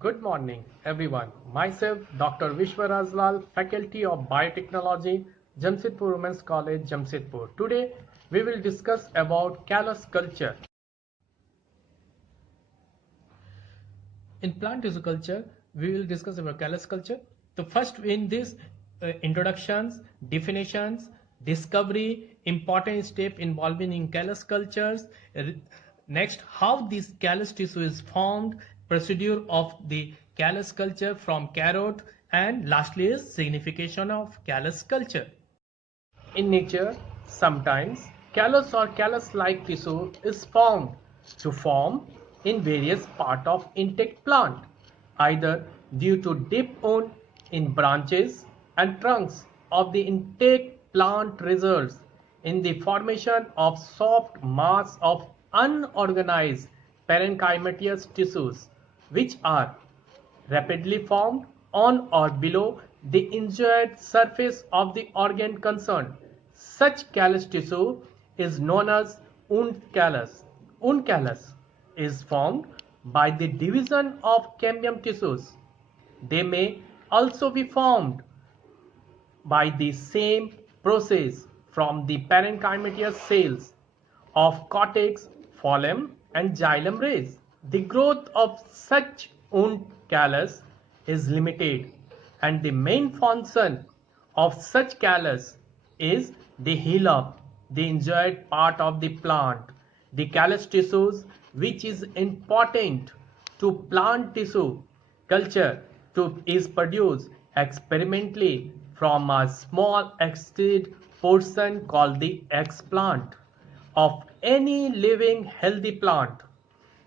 Good morning, everyone. Myself, Dr. Vishwaraj Lal, Faculty of Biotechnology, Jamshedpur Women's College, Jamshedpur. Today, we will discuss about callus culture. In plant tissue culture, we will discuss about callus culture. The first in this introductions, definitions, discovery, important step involving in callus cultures. Next, how this callus tissue is formed, procedure of the callus culture from carrot, and lastly is signification of callus culture. In nature, sometimes callus or callus-like tissue is found to form in various parts of intact plant, either due to dip wound in branches and trunks of the intact plant results in the formation of soft mass of unorganized parenchymatous tissues, which are rapidly formed on or below the injured surface of the organ concerned. Such callus tissue is known as wound callus. Wound callus is formed by the division of cambium tissues. They may also be formed by the same process from the parenchymatous cells of cortex, phloem and xylem rays. The growth of such wound callus is limited and the main function of such callus is the heal up the injured part of the plant. The callus tissues, which is important to plant tissue culture, is produced experimentally from a small extruded portion called the explant of any living healthy plant.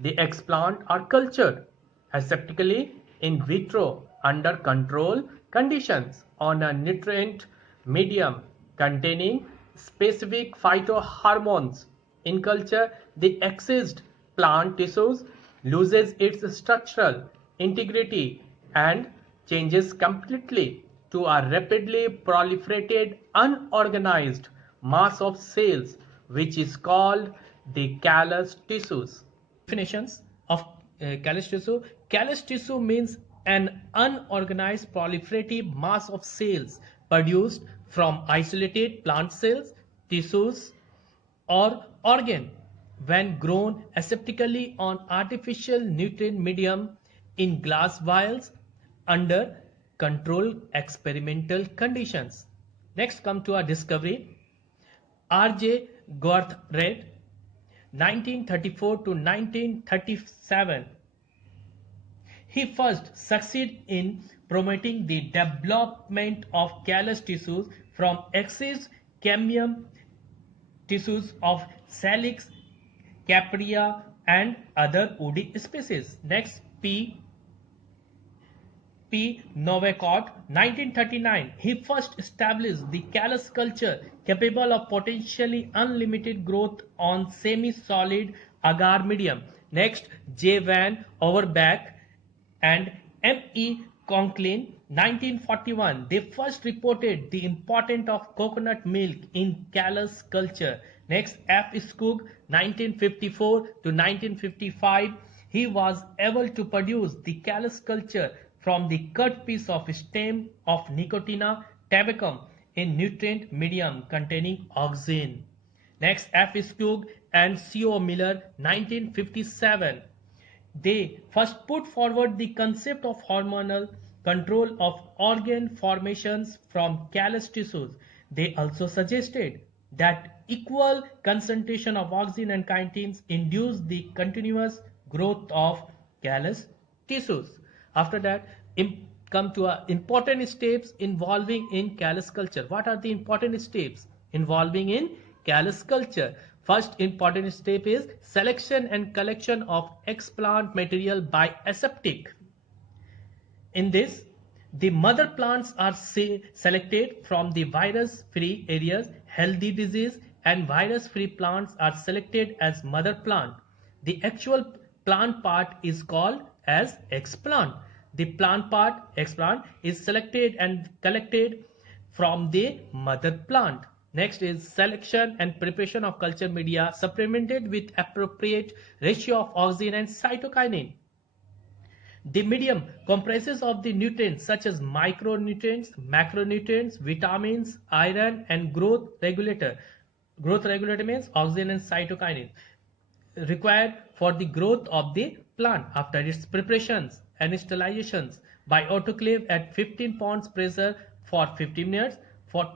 The explant are cultured aseptically in vitro under control conditions on a nutrient medium containing specific phytohormones. In culture, the excised plant tissues loses its structural integrity and changes completely to a rapidly proliferated unorganized mass of cells which is called the callus tissues. Definitions of callus tissue. Callus tissue means an unorganized proliferative mass of cells produced from isolated plant cells, tissues, or organ when grown aseptically on artificial nutrient medium in glass vials under controlled experimental conditions. Next come to our discovery. R.J. Gottfried 1934 to 1937. He first succeeded in promoting the development of callus tissues from excised cambium tissues of Salix, Capria and other woody species. Next, P. Novacott, 1939. He first established the callus culture capable of potentially unlimited growth on semi-solid agar medium. Next, J. Van Overbeck and M. E. Conklin, 1941. They first reported the importance of coconut milk in callus culture. Next, F. Skoog, 1954 to 1955. He was able to produce the callus culture from the cut piece of stem of Nicotina tabacum in nutrient medium containing oxygen. Next, F. Skoog and C. O. Miller, 1957. They first put forward the concept of hormonal control of organ formations from callus tissues. They also suggested that equal concentration of oxygen and chitins induce the continuous growth of callus tissues. After that, come to important steps involving in callus culture. What are the important steps involving in callus culture? First important step is selection and collection of explant material by aseptic. In this, the mother plants are selected from the virus-free areas. Healthy disease and virus-free plants are selected as mother plant. The actual plant part is called as explant. The plant part, explant, is selected and collected from the mother plant. Next is selection and preparation of culture media supplemented with appropriate ratio of oxygen and cytokinin. The medium comprises of the nutrients such as micronutrients, macronutrients, vitamins, iron, and growth regulator. Growth regulator means oxygen and cytokinin required for the growth of the plant after its preparations and sterilizations by autoclave at 15 pounds pressure for 50 minutes for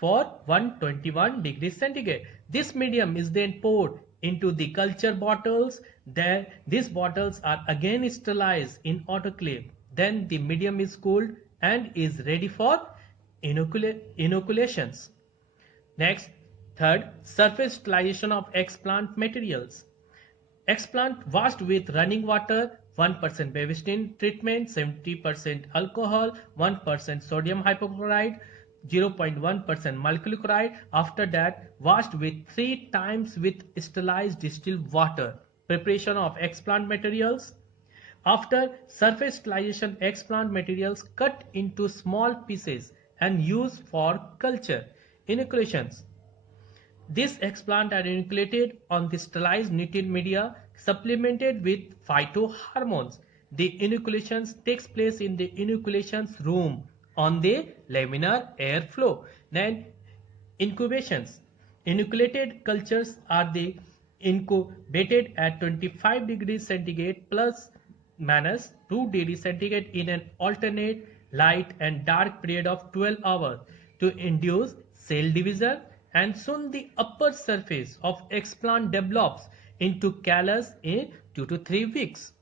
121 degrees centigrade. This medium is then poured into the culture bottles. There, these bottles are again sterilized in autoclave. Then the medium is cooled and is ready for inoculations. Next, third, surface sterilization of explant materials. Explant washed with running water, 1% Bavestin treatment, 70% alcohol, 1% sodium hypochlorite, 0.1% mercury chloride. After that, washed with 3 times with sterilized distilled water. Preparation of explant materials. After surface sterilization, explant materials cut into small pieces and used for culture. Inoculations. These explants are inoculated on the sterilized nutrient media supplemented with phytohormones. The inoculations takes place in the inoculations room on the laminar airflow. Then incubations. Inoculated cultures are the incubated at 25 degrees centigrade plus minus 2 degrees centigrade in an alternate light and dark period of 12 hours to induce cell division, and soon the upper surface of explant develops into callus in 2 to 3 weeks.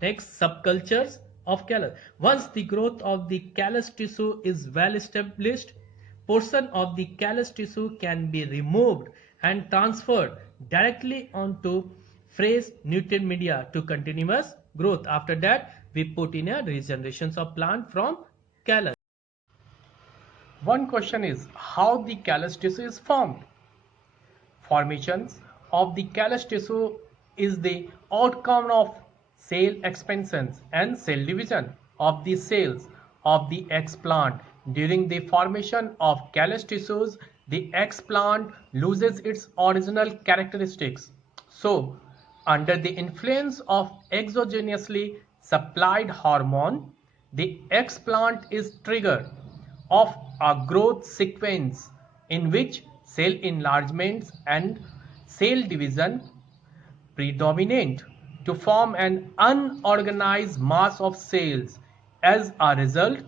Next, subcultures of callus. Once the growth of the callus tissue is well established, portion of the callus tissue can be removed and transferred directly onto fresh nutrient media to continuous growth. After that, we put in a regenerations of plant from callus. One question is how the callus tissue is formed. Formations of the callus tissue is the outcome of cell expansions and cell division of the cells of the explant. During the formation of callus tissues, the explant loses its original characteristics. So, under the influence of exogenously supplied hormone, the explant is triggered of a growth sequence in which cell enlargements and cell division predominate to form an unorganized mass of cells. As a result,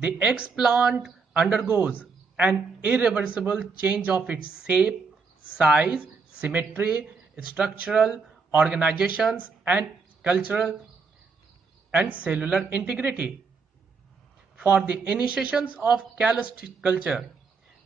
the explant undergoes an irreversible change of its shape, size, symmetry, structural organizations, and cultural and cellular integrity. For the initiations of callus culture,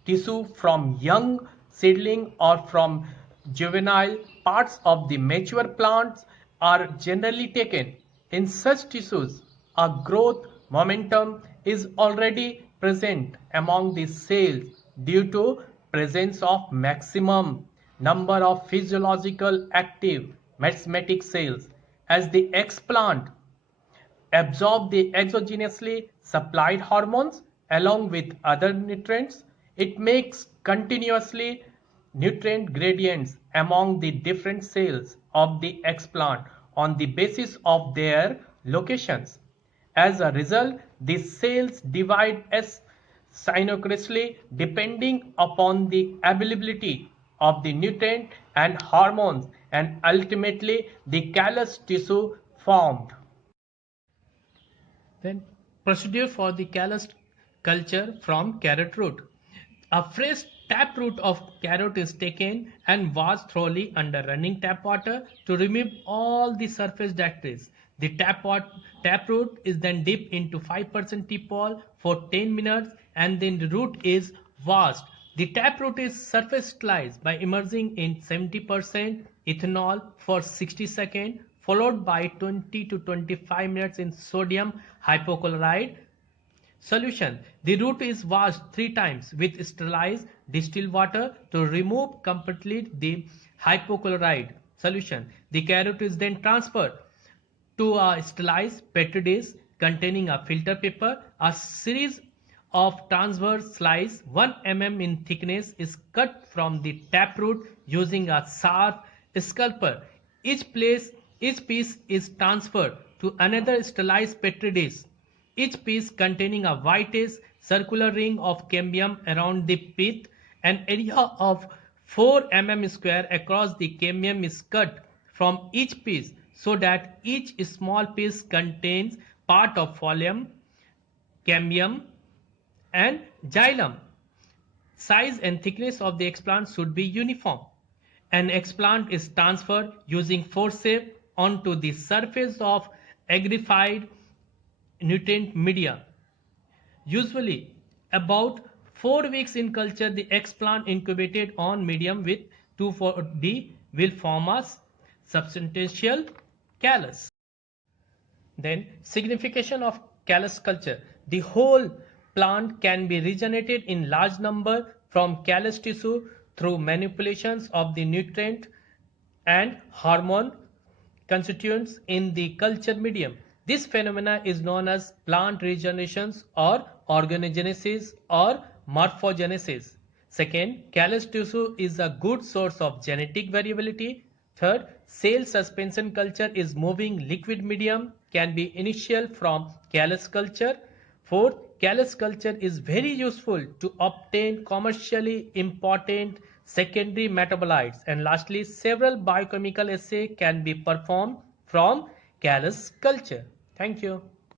tissue from young seedling or from juvenile parts of the mature plants are generally taken. In such tissues, a growth momentum is already present among the cells due to presence of maximum number of physiological active mesosomatic cells. As the explant absorb the exogenously supplied hormones along with other nutrients, it makes continuously nutrient gradients among the different cells of the explant on the basis of their locations. As a result, the cells divide synchronously depending upon the availability of the nutrient and hormones, and ultimately the callus tissue formed. Then procedure for the callus culture from carrot root. A fresh tap root of carrot is taken and washed thoroughly under running tap water to remove all the surface debris. The tap root is then dipped into 5% tipol for 10 minutes and then the root is washed. The tap root is surface sterilized by immersing in 70% ethanol for 60 seconds, followed by 20 to 25 minutes in sodium hypochlorite solution. The root is washed 3 times with sterilized distilled water to remove completely the hypochlorite solution. The carrot is then transferred to a sterilized petri dish containing a filter paper. A series of transverse slice 1 mm in thickness is cut from the taproot using a sharp scalpel. Each piece is transferred to another sterilized petri dish, each piece containing a whitish circular ring of cambium around the pith. An area of 4 mm square across the cambium is cut from each piece so that each small piece contains part of folium, cambium and xylem. Size and thickness of the explant should be uniform. An explant is transferred using forceps onto the surface of agrified nutrient media. Usually, about 4 weeks in culture, the explant incubated on medium with 2,4-D will form a substantial callus. Then signification of callus culture. The whole plant can be regenerated in large number from callus tissue through manipulations of the nutrient and hormone constituents in the culture medium. This phenomena is known as plant regeneration or organogenesis or morphogenesis. Second, callus tissue is a good source of genetic variability. Third, cell suspension culture is moving liquid medium, can be initial from callus culture. Fourth, callus culture is very useful to obtain commercially important secondary metabolites. And lastly, several biochemical assays can be performed from callus culture. Thank you.